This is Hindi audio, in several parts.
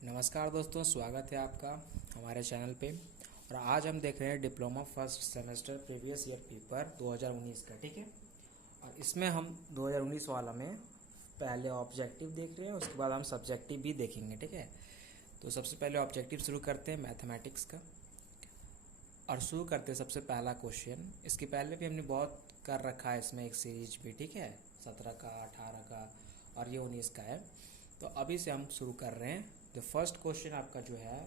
नमस्कार दोस्तों, स्वागत है आपका हमारे चैनल पे। और आज हम देख रहे हैं diploma first semester previous year paper 2019 का। ठीक है, और इसमें हम 2019 वाला में पहले ऑब्जेक्टिव देख रहे हैं, उसके बाद हम सब्जेक्टिव भी देखेंगे। ठीक है, तो सबसे पहले ऑब्जेक्टिव शुरू करते हैं मैथमेटिक्स का। और शुरू करते हैं सबसे पहला क्वेश्चन। इसके पहले भी हमने बहुत कर रखा है इसमें एक सीरीज भी। ठीक है, 17 का, 18 का और ये 19 का है। तो अभी से हम शुरू कर रहे हैं। द फर्स्ट क्वेश्चन आपका जो है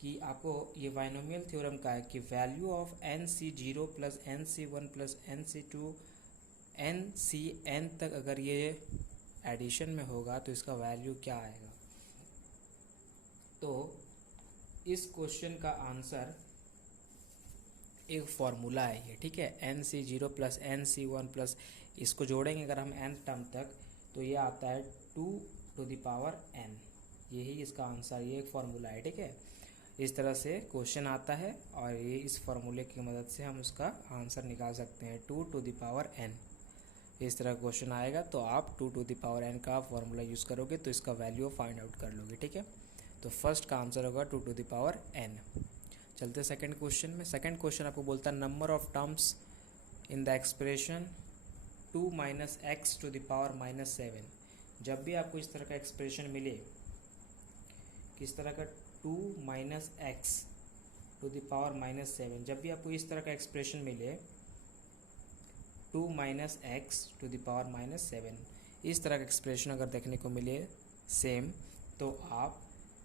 कि आपको ये बाइनोमियल थ्योरम का है कि value of NC0 plus NC1 plus NC2 NCn तक अगर ये एडिशन में होगा तो इसका वैल्यू क्या आएगा। तो इस क्वेश्चन का आंसर एक फॉर्मूला है ये। ठीक है, NC0 प्लस NC1 प्लस इसको जोड़ेंगे अगर हम n टर्म तक तो ये आता है 2 टू द पावर n। यही इसका आंसर, ये एक फार्मूला है। ठीक है, इस तरह से क्वेश्चन आता है और ये इस फार्मूले की मदद से हम उसका आंसर निकाल सकते हैं 2 टू द पावर n। इस तरह क्वेश्चन आएगा तो आप 2 टू द पावर n का फार्मूला यूज़ करोगे तो इसका वैल्यू फाइंड आउट कर लोगे। ठीक है, तो फर्स्ट का आंसर होगा 2 टू द पावर n। चलते सेकंड क्वेश्चन में। सेकंड क्वेश्चन आपको बोलता है number of terms in the expression 2 minus x to the power -7। जब भी आपको इस तरह का एक्सप्रेशन मिले, किस तरह का 2 minus x to the power -7, जब भी आपको इस तरह का एक्सप्रेशन मिले 2 minus x to the power -7, इस तरह का एक्सप्रेशन अगर देखने को मिले सेम, तो आप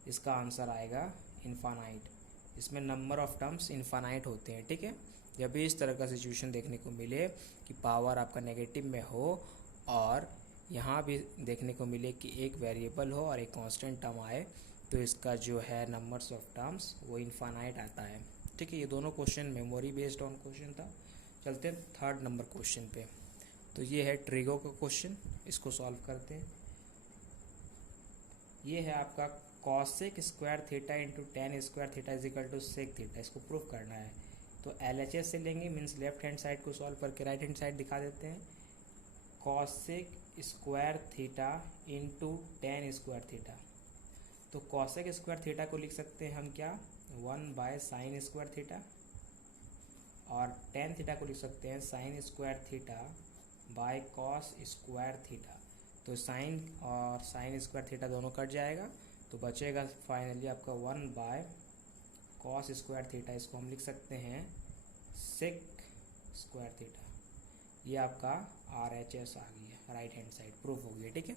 इसका आंसर आएगा इनफानाइट। इसमें नंबर ऑफ टर्म्स इनफानाइट होते हैं। ठीक है, जब भी इस तरह का सिचुएशन देखने को मिले कि पावर आपका नेगेटिव में हो और यहाँ भी देखने को मिले कि एक वेरिएबल हो और एक कांस्टेंट टर्म आए, तो इसका जो है नंबर्स ऑफ टर्म्स वो इनफानाइट आता है। ठीक है, ये दोनों question memory based on question था। चलते हैं थर्ड नंबर क्वेश्चन पे। तो ये है ट्रिगो का क्वेश्चन, इसको सॉल्व करते हैं। ये है आपका cosec square theta into tan square theta is equal to sec theta. इसको प्रूफ करना है तो LHS से लेंगे, मीन्स लेफ्ट हैंड साइड को सॉल्व करके राइट हैंड साइड दिखा देते हैं। Cosec square theta into tan square theta. तो कॉसेक स्क्वायर थीटा को लिख सकते हैं हम क्या, 1 बाय साइन स्क्वायर थीटा, और टेन थीटा को लिख सकते हैं sine square theta by cos square theta. तो साइन और साइन स्क्वायर थीटा दोनों कट जाएगा तो बचेगा फाइनली आपका 1 बाय कॉस स्क्वायर थीटा। इसको हम लिख सकते हैं सेक स्क्वायर थीटा। ये आपका RHS आ गया, राइट हैंड साइड प्रूफ हो गया। ठीक है,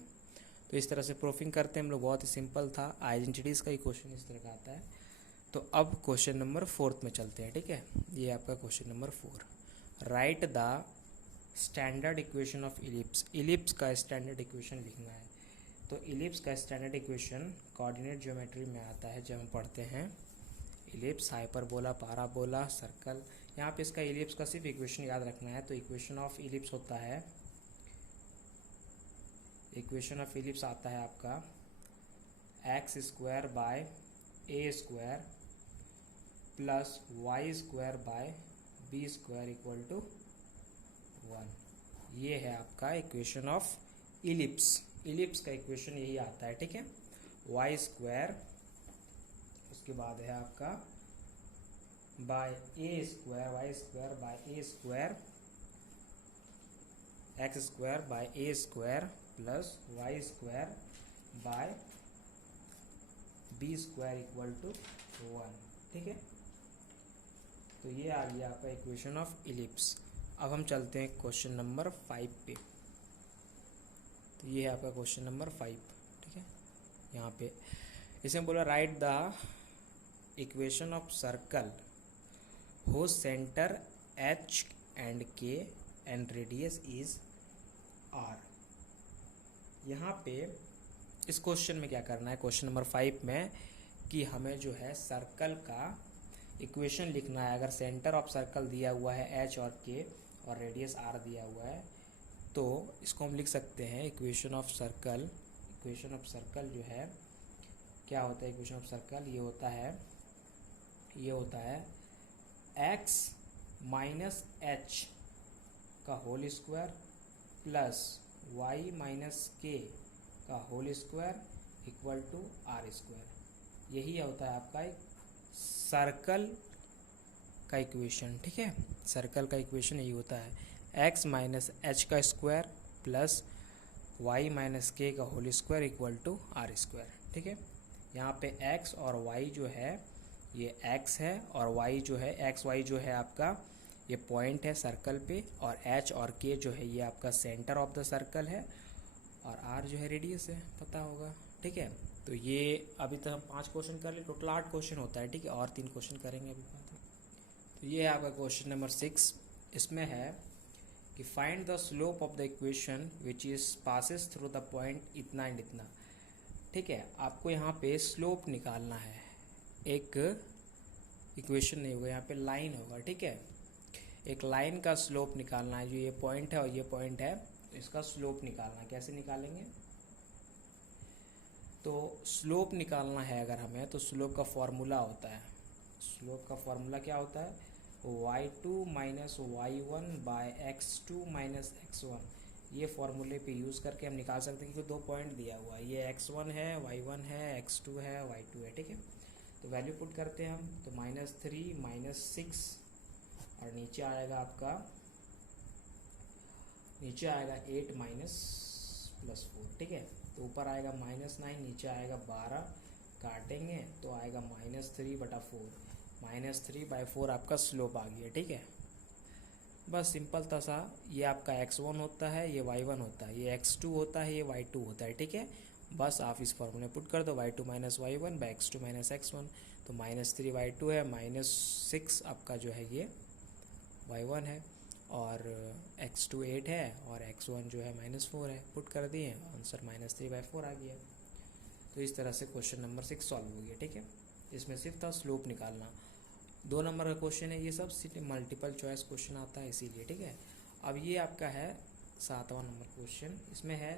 तो इस तरह से प्रूफिंग करते हैं हम लोग। बहुत ही सिंपल था, आइडेंटिटीज़ का ही क्वेश्चन इस तरह का आता है। तो अब क्वेश्चन नंबर 4 में चलते हैं। ठीक है, ये आपका question number 4। Right the standard equation of ellipse. Ellipse का स्टैंडर्ड इक्वेशन लिखना है। तो इलिप्स का स्टैंडर्ड इक्वेशन कोऑर्डिनेट ज्योमेट्री में आता है जब हम पढ़ते हैं इलिप्स, हाइपरबोला, पाराबोला, सर्कल। यहाँ पे इसका इलिप्स का सिर्फ इक्वेशन याद रखना है। तो इक्वेशन ऑफ इलिप्स होता है, इक्वेशन ऑफ इलिप्स आता है आपका x square by a square plus y square by b square equal to 1। ये है आपका इक्वेशन ऑफ इलिप्स। इलिप्स का इक्वेशन यही आता है। ठीक है, वाई स्क्वायर, उसके बाद है आपका by a square, y square by a square, x square by a square plus y square by b square equal to 1। ठीक है, तो ये आ गया आपका इक्वेशन ऑफ इलिप्स। अब हम चलते हैं क्वेश्चन नंबर 5 पे। तो ये है आपका क्वेश्चन नंबर 5। ठीक है, यहाँ पे इसमें बोला write the equation of circle हो centre H and K and radius is R। यहाँ पे इस क्वेश्चन में क्या करना है, क्वेश्चन नंबर 5 में, कि हमें जो है सर्कल का इक्वेशन लिखना है। अगर सेंटर ऑफ सर्कल दिया हुआ है H और K और रेडियस R दिया हुआ है तो इसको हम लिख सकते हैं equation of circle. Equation of circle जो है क्या होता है, इक्वेशन ऑफ सर्कल ये होता है x माइनस एच का होल स्क्वायर प्लस y माइनस के का whole square equal to R square. यही होता है आपका एक सर्कल का इक्वेशन, ठीक है। सर्कल का इक्वेशन यही होता है एक्स माइनस एच का square plus y minus k का whole square equal to r square, ठीक है। यहाँ पे एक्स और वाई जो है ये एक्स है और वाई जो है एक्स वाई जो है आपका ये पॉइंट है सर्कल पे, और एच और के जो है ये आपका सेंटर ऑफ द सर्कल है, और आर जो है रेडियस है, पता होगा, ठीक है। तो ये अभी तक हम 5 क्वेश्चन कर लिए, टोटल 8 क्वेश्चन होता है, ठीक है, और 3 क्वेश्चन करेंगे अभी बाद में। तो ये है आपका क्वेश्चन नंबर 6। इसमें है कि find the slope of the equation which is passes through the point इतना एंड इतना, ठीक है। आपको यहाँ पे स्लोप निकालना है, एक इक्वेशन नहीं होगा, यहाँ पे लाइन होगा, ठीक है। एक लाइन का स्लोप निकालना है, जो ये पॉइंट है और ये पॉइंट है, तो इसका स्लोप निकालना है। कैसे निकालेंगे? तो स्लोप निकालना है अगर हमें, तो स्लोप का फॉर्मूला होता है, स्लोप का फॉर्मूला क्या होता है, y2 minus y1 bye x2 minus x1। ये फॉर्मूले पे यूज़ करके हम निकाल सकते हैं, क्योंकि 2 पॉइंट दिया हुआ है, ये x1 है, y1 है, x2 है, y2 है, ठीक है। तो वैल्यू पुट करते हैं हम, तो -3 -6 और नीचे आएगा आपका, नीचे आएगा 8 माइनस प्लस 4, ठीक है। तो ऊपर आएगा -9, नीचे आएगा 12, काटेंगे तो आएगा -3/4, -3/4 आपका स्लोप आ गया, ठीक है। बस सिंपल था सा, ये आपका x1 होता है, ये y1 होता है, ये x2 होता है, ये y2 होता है, ठीक है। बस आप इस फॉर्मूले पुट कर दो, y2 minus y1 by x2 minus x1, तो -3y2 है, -6 आपका जो है ये y1 है, और x2 8 है, और x1 जो है -4 है। पुट कर दिए, आंसर -3/4 आ गया। तो इस तरह से क्वेश्चन नंबर 6 सॉल्व हो गया, ठीक है। इसमें सिर्फ था स्लोप निकालना। 2 नंबर का क्वेश्चन है, ये सब मल्टीपल चॉइस क्वेश्चन आता है इसीलिए, ठीक है। अब ये आपका है 7वां नंबर क्वेश्चन। इसमें है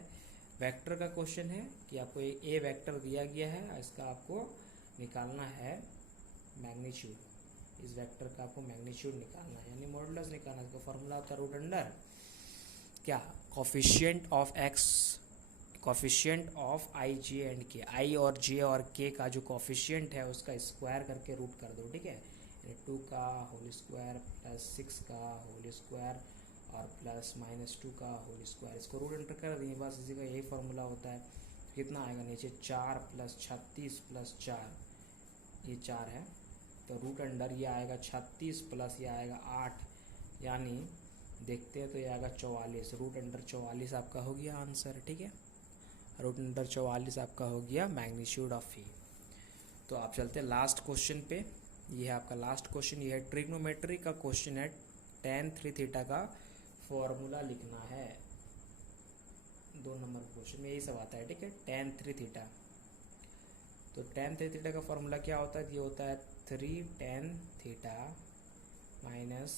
वेक्टर का क्वेश्चन है कि आपको ए वेक्टर दिया गया है, इसका आपको निकालना है मैग्नीट्यूड। इस वेक्टर का आपको मैग्नीट्यूड निकालना है, यानी मॉडुलस निकालना है। इसका फॉर्मूला होता है रूट अंडर क्या, coefficient of x, coefficient of I J and के, आई और जे और के का जो कोफिशिएंट है उसका स्क्वायर करके रूट कर दो, ठीक है। 2 का होल स्क्वायर प्लस 6 का होल स्क्वायर और प्लस -2 का होल स्क्वायर, इसको रूट अंडर कर दिए, बस इसी का यही फार्मूला होता है। कितना आएगा नीचे 4 प्लस 36 प्लस 4, ये 4 है, तो रूट अंडर ये आएगा 36 प्लस ये आएगा 8, यानी देखते हैं तो ये आएगा 44, रूट अंडर 44 आपका हो गया आंसर, ठीक है। रूट अंडर 44 आपका हो गया मैग्नीट्यूड ऑफ ई। तो आप चलते हैं लास्ट क्वेश्चन पे। ये है आपका लास्ट क्वेश्चन, ये है ट्रिग्नोमेट्री का क्वेश्चन है। tan 3 थीटा का फॉर्मूला लिखना है। 2 नंबर क्वेश्चन में यही सब आता है, ठीक है। tan 3 थीटा, तो tan 3 थीटा का फॉर्मूला क्या होता है, ये होता है 3 tan theta minus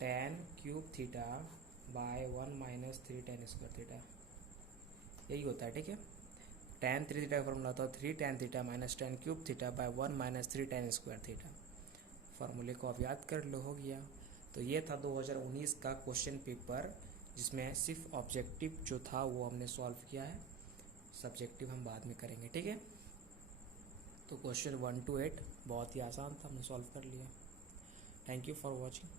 tan cube theta by 1 minus 3 tan square theta, यही होता है, ठीक है। tan 3 थीटा का फॉर्मूला होता है 3 tan theta minus tan cube theta by 1 minus 3 tan square theta. फॉर्मूले को आप याद कर लो, हो गया। तो ये था 2019 का क्वेश्चन पेपर, जिसमें सिर्फ ऑब्जेक्टिव जो था वो हमने सॉल्व किया है, सब्जेक्टिव हम बाद में करेंगे, ठीक है। तो क्वेश्चन 1 to 8 बहुत ही आसान था, हमने सॉल्व कर लिया। Thank you for watching.